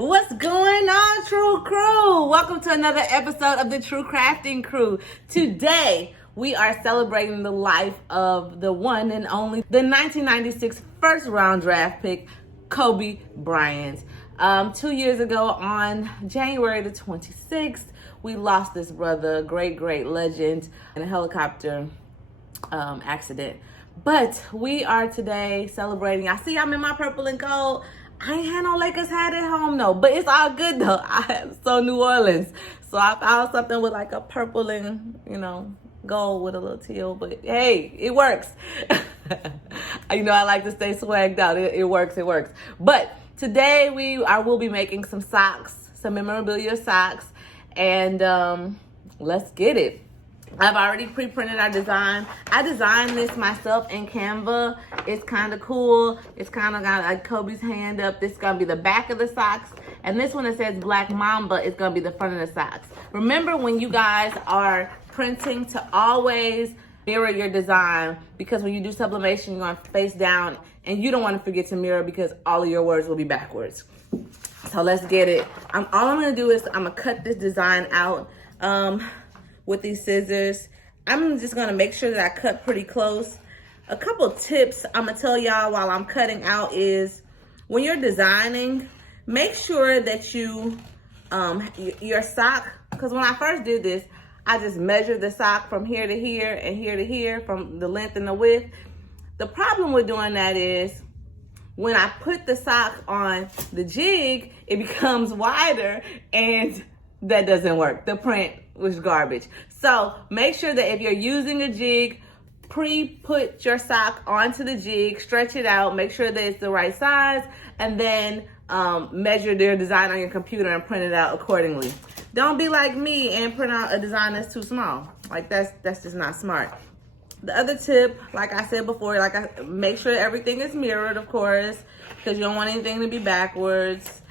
What's going on, True Crew? Welcome to another episode of the True Crafting Crew. Today, we are celebrating the life of the one and only, the 1996 first round draft pick, Kobe Bryant. 2 years ago on January the 26th, we lost this brother, great legend, in a helicopter accident. But we are today celebrating. I see I'm in my purple and gold. I ain't had no Lakers hat at home though, but it's all good though. I'm so New Orleans. So I found something with like a purple and, gold with a little teal, but hey, it works. I like to stay swagged out. It works. But today we'll be making some socks, some memorabilia socks, and let's get it. I've already pre-printed our design. I designed this myself in Canva. It's kind of cool. It's kind of got like Kobe's hand up. This is going to be the back of the socks. And this one that says Black Mamba is going to be the front of the socks. Remember when you guys are printing to always mirror your design, because when you do sublimation, you're going to face down and you don't want to forget to mirror because all of your words will be backwards. So let's get it. All I'm going to do is I'm going to cut this design out. With these scissors. I'm just gonna make sure that I cut pretty close. A couple tips I'm gonna tell y'all while I'm cutting out is when you're designing, make sure that you, your sock, because when I first did this, I just measured the sock from here to here and here to here, from the length and the width. The problem with doing that is when I put the sock on the jig, it becomes wider and that doesn't work. The print was garbage. So make sure that if you're using a jig, put your sock onto the jig, stretch it out, make sure that it's the right size, and then measure their design on your computer and print it out accordingly. Don't be like me and print out a design that's too small. Like that's just not smart. The other tip, like I said before, make sure everything is mirrored, of course, because you don't want anything to be backwards.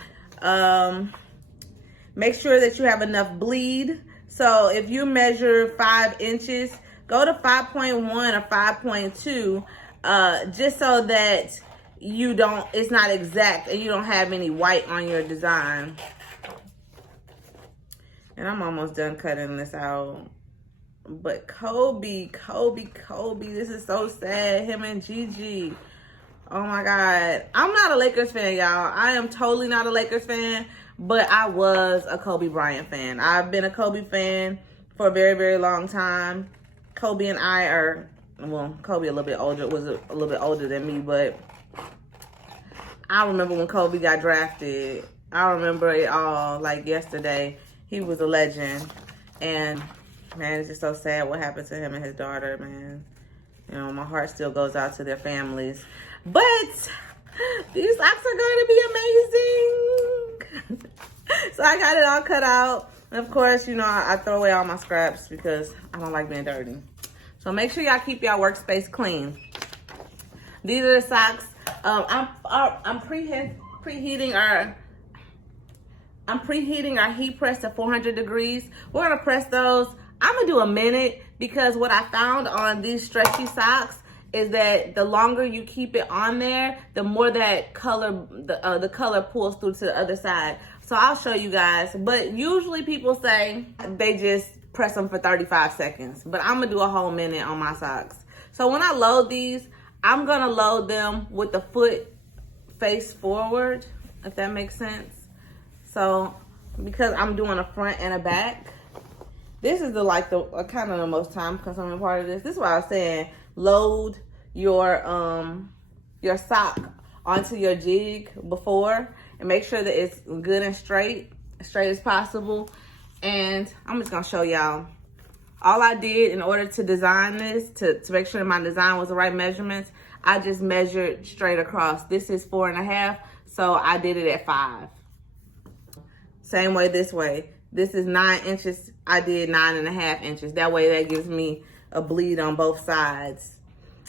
Make sure that you have enough bleed. So if you measure 5 inches, go to 5.1 or 5.2, just so that it's not exact and you don't have any white on your design. And I'm almost done cutting this out. But Kobe, this is so sad. Him and Gigi. Oh my God. I'm not a Lakers fan, y'all. I am totally not a Lakers fan. But I was a Kobe Bryant fan. I've been a Kobe fan for a very long time. Kobe and I are, Kobe was a little bit older than me, but I remember when Kobe got drafted. I remember it all like yesterday. He was a legend. And man, it's just so sad what happened to him and his daughter, man. My heart still goes out to their families. But these socks are going to be amazing. So I got it all cut out. And of course, I throw away all my scraps because I don't like being dirty. So make sure y'all keep y'all workspace clean. These are the socks. I'm preheating our heat press to 400 degrees. We're gonna press those. I'm gonna do a minute because what I found on these stretchy socks is that the longer you keep it on there, the more that color, the color pulls through to the other side. So I'll show you guys. But usually people say they just press them for 35 seconds. But I'm gonna do a whole minute on my socks. So when I load these, I'm gonna load them with the foot face forward, if that makes sense. So because I'm doing a front and a back, this is the kind of the most time consuming part of this. This is what I was saying. Load your sock onto your jig before and make sure that it's good and straight as possible. And I'm just gonna show y'all. All I did in order to design this, to make sure my design was the right measurements, I just measured straight across. This is 4.5, so I did it at 5. Same way this way. This is 9 inches, I did 9.5 inches. That way that gives me a bleed on both sides.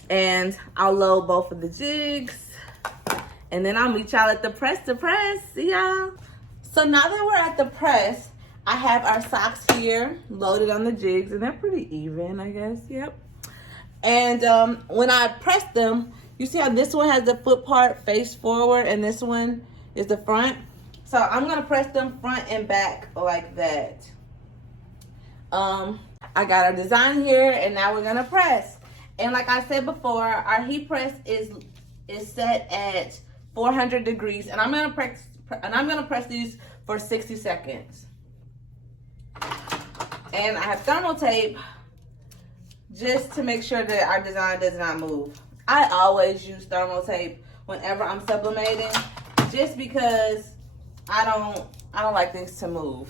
And I'll load both of the jigs. And then I'll meet y'all at the press to press. See y'all? So now that we're at the press, I have our socks here loaded on the jigs. And they're pretty even, I guess. Yep. And when I press them, you see how this one has the foot part face forward and this one is the front? So I'm gonna press them front and back like that. I got our design here, and now we're gonna press. And like I said before, our heat press is set at 400 degrees, and I'm gonna press these for 60 seconds. And I have thermal tape just to make sure that our design does not move. I always use thermal tape whenever I'm sublimating, just because I don't like things to move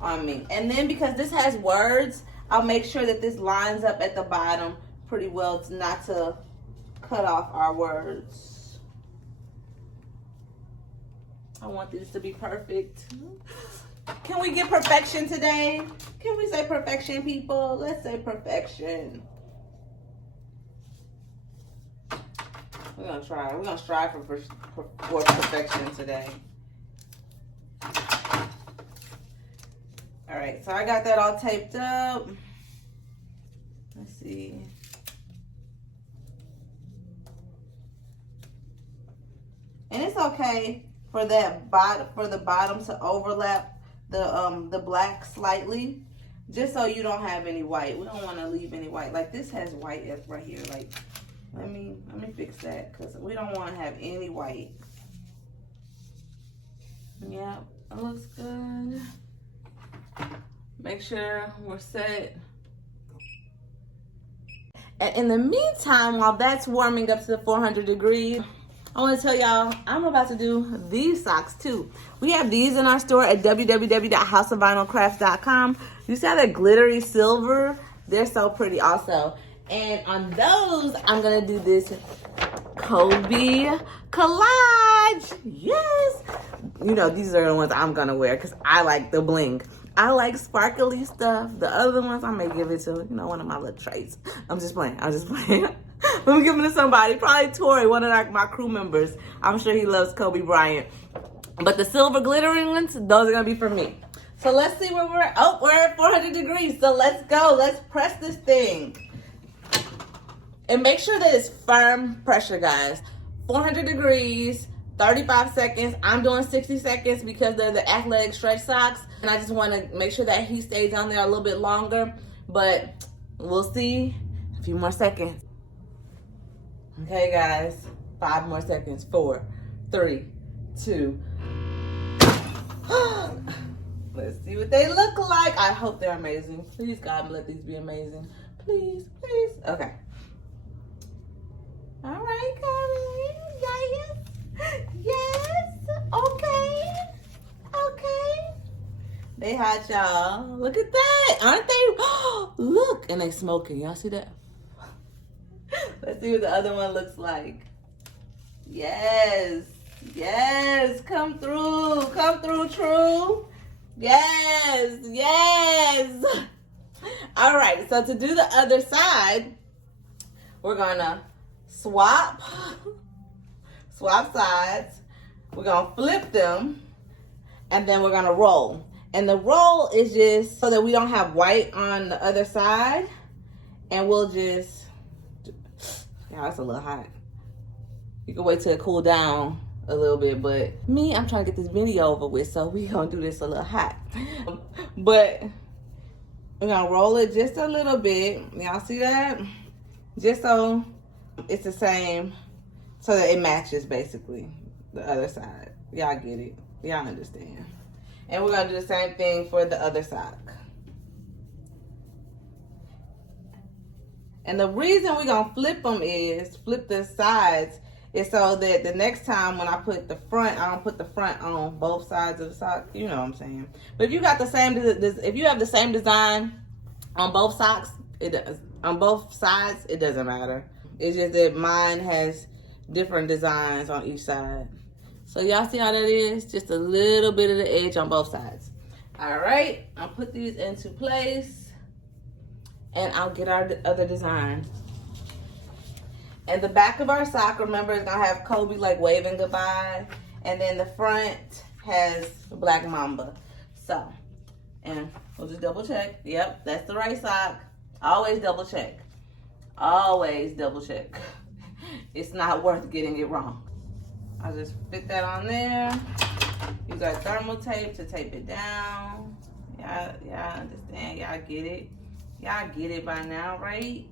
on me. And then because this has words, I'll make sure that this lines up at the bottom pretty well not to cut off our words. I want these to be perfect. Can we get perfection today? Can we say perfection, people? Let's say perfection. We're gonna try. We're gonna strive for perfection today. All right, so I got that all taped up. Let's see. And it's okay for the bottom to overlap the black slightly, just so you don't have any white. We don't want to leave any white. Like this has white right here. Like let me fix that, because we don't want to have any white. Yeah, it looks good. Make sure we're set. And in the meantime, while that's warming up to the 400 degrees, I want to tell y'all, I'm about to do these socks too. We have these in our store at www.houseofvinylcrafts.com. You see how they're glittery silver? They're so pretty also. And on those, I'm going to do this Kobe collage. Yes. You know, these are the ones I'm going to wear because I like the bling. I like sparkly stuff. The other ones, I may give it to, one of my little traits. I'm just playing. Let me give them to somebody. Probably Tori, one of my crew members. I'm sure he loves Kobe Bryant. But the silver glittering ones, those are going to be for me. So let's see where we're at. Oh, we're at 400 degrees. So let's go. Let's press this thing. And make sure that it's firm pressure, guys. 400 degrees, 35 seconds. I'm doing 60 seconds because they're the athletic stretch socks. And I just want to make sure that he stays down there a little bit longer. But we'll see. A few more seconds. Okay, guys. 5 more seconds. 4, 3, 2. Let's see what they look like. I hope they're amazing. Please, God, let these be amazing. Please, please. Okay. All right, Carly. Yes. Okay. They hot, y'all. Look at that. Aren't they? Look. And they smoking. Y'all see that? Let's see what the other one looks like. Yes. Come through, True. Yes. All right. So to do the other side, we're gonna swap sides. We're gonna flip them, and then we're gonna roll. And the roll is just so that we don't have white on the other side. And we'll just, yeah, it's a little hot. You can wait till it cool down a little bit, but I'm trying to get this video over with, so we gonna do this a little hot. But we're gonna roll it just a little bit. Y'all see that? Just so it's the same, so that it matches basically the other side. Y'all get it. Y'all understand. And we're gonna do the same thing for the other sock. And the reason we're gonna flip the sides, is so that the next time when I put the front, I don't put the front on both sides of the sock. You know what I'm saying? But if you got the same, if you have the same design on both socks, on both sides, it doesn't matter. It's just that mine has different designs on each side. So y'all see how that is? Just a little bit of the edge on both sides. All right, I'll put these into place, and I'll get our other design. And the back of our sock, remember, is gonna have Kobe like waving goodbye, and then the front has Black Mamba. So, and we'll just double check. Yep, that's the right sock. Always double check. Always double check. It's not worth getting it wrong. I'll just fit that on there. Use our thermal tape to tape it down. Y'all understand? Y'all get it? Y'all get it by now, right?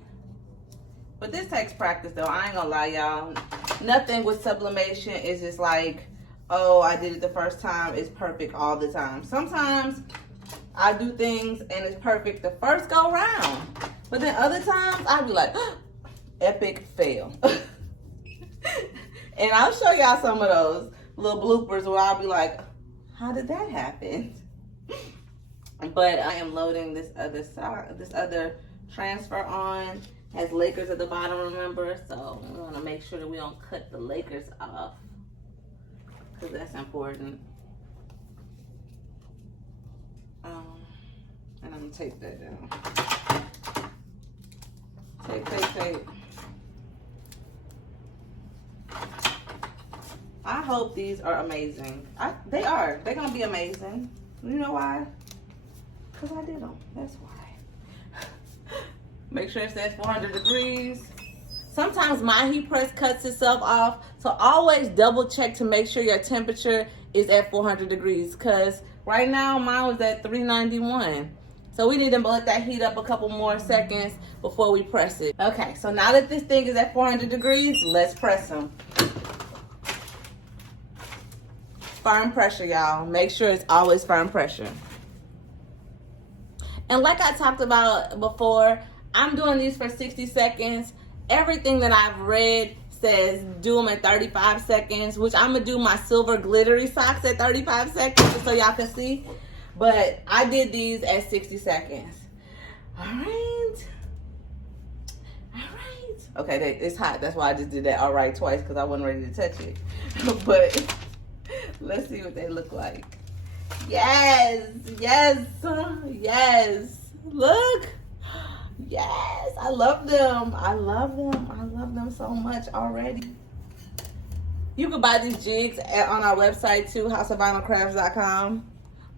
But this takes practice though. I ain't gonna lie, y'all. Nothing with sublimation is just like, oh, I did it the first time. It's perfect all the time. Sometimes I do things and it's perfect the first go round. But then other times I'll be like, epic fail. And I'll show y'all some of those little bloopers where I'll be like, how did that happen? But I am loading this other transfer on. Has Lakers at the bottom, remember? So we want to make sure that we don't cut the Lakers off, because that's important. And I'm going to tape that down. Tape. I hope these are amazing. They are. They're going to be amazing. You know why? Because I did them. That's why. Make sure it says 400 degrees. Sometimes my heat press cuts itself off. So always double check to make sure your temperature is at 400 degrees. Because right now mine was at 391. So we need to let that heat up a couple more seconds before we press it. Okay, so now that this thing is at 400 degrees, let's press them. Firm pressure, y'all. Make sure it's always firm pressure. And like I talked about before, I'm doing these for 60 seconds. Everything that I've read says do them at 35 seconds, which I'm going to do my silver glittery socks at 35 seconds just so y'all can see. But I did these at 60 seconds. All right. Okay, it's hot. That's why I just did that all right twice, because I wasn't ready to touch it. But let's see what they look like. Yes. Look. Yes, I love them. I love them so much already. You can buy these jigs on our website too, houseofvinylcrafts.com.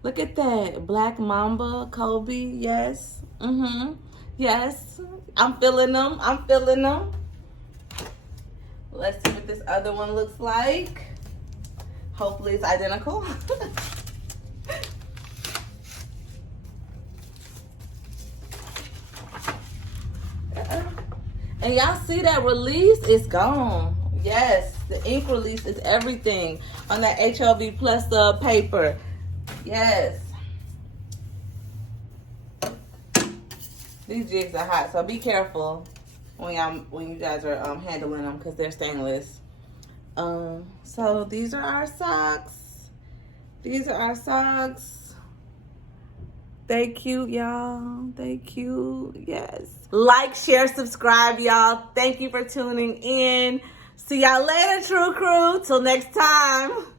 Look at that. Black Mamba, Kobe, yes. Yes. I'm feeling them. Let's see what this other one looks like. Hopefully it's identical. And y'all see that release? It's gone. Yes, the ink release is everything on that HLV Plus paper. Yes. These jigs are hot, so be careful when you guys are handling them, because they're stainless. So these are our socks. They cute, y'all. They cute. Yes. Like, share, subscribe, y'all. Thank you for tuning in. See y'all later, True Crew. Till next time.